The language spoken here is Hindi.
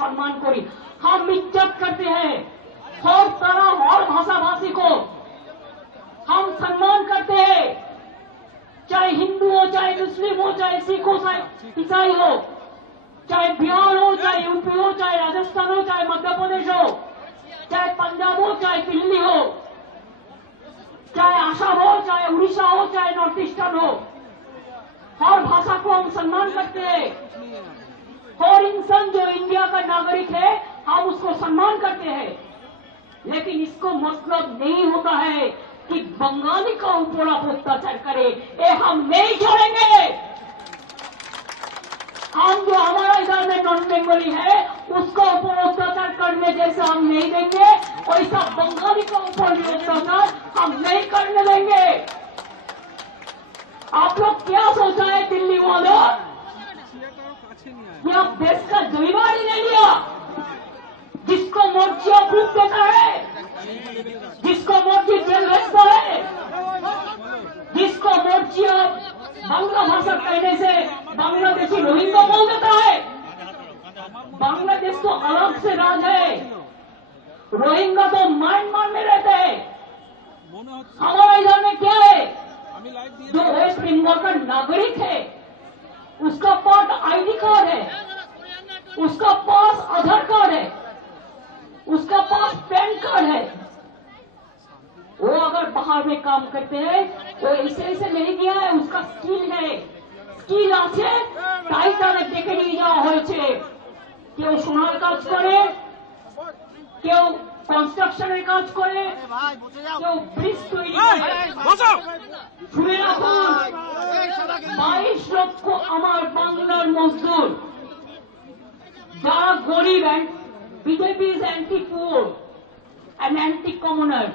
सम्मान करी। हम इज्जत करते हैं हर तरह हर भाषा भाषी को हम सम्मान करते हैं, चाहे हिंदू हो, चाहे मुस्लिम हो, चाहे सिख हो, चाहे ईसाई हो, चाहे बिहार हो, चाहे यूपी हो, चाहे राजस्थान हो, चाहे मध्य प्रदेश हो, चाहे पंजाब हो, चाहे दिल्ली हो, चाहे आसाम हो, चाहे उड़ीसा हो, चाहे नॉर्थ ईस्टर्न हो, हर भाषा को हम सम्मान करते हैं। हर इंसान जो इंडिया का नागरिक है हम उसको सम्मान करते हैं, लेकिन इसको मतलब नहीं होता है कि बंगाली का ऊपर आप अत्याचार करे, ये हम नहीं छोड़ेंगे। हम जो हमारा इधर में नॉन बंगाली है उसका ऊपर अत्याचार करने जैसा हम नहीं देंगे, वैसा बंगाली का ऊपर भी अत्याचार हम नहीं करने देंगे। आप लोग क्या सोचा है दिल्ली वालों, ये आप देश का जिम्मेदारी नहीं लिया। जिसको मर्जी अप्रूव देता है, जिसको मर्जी जेल भेजता है, जिसको मर्जी बांग्ला भाषा कहने से बांग्लादेशी रोहिंग्या बोल देता है। बांग्लादेश तो अलग से राज है, रोहिंग्या तो म्यांमार में रहते हैं। हमारा इधर में क्या है, जो वेस्ट बंगाल का नागरिक है उसका पास आईडी कार्ड है, उसका पास आधार कार्ड है, उसका पास पैन कार्ड है। वो अगर बाहर में काम करते हैं तो ऐसे ऐसे नहीं किया है, उसका स्किल है, स्किल আছে তাই তারা ডেকে নিয়ে যাওয়া হয়েছে। কেউ সোনার কাজ করে, কেউ কনস্ট্রাকশনের কাজ করে, কেউ ব্রিজ তৈরি করে। শুনে রাখুন 22 লক্ষ আমার বাংলার মজদুর যারা গরিব, BJP is anti poor and anti-commoners.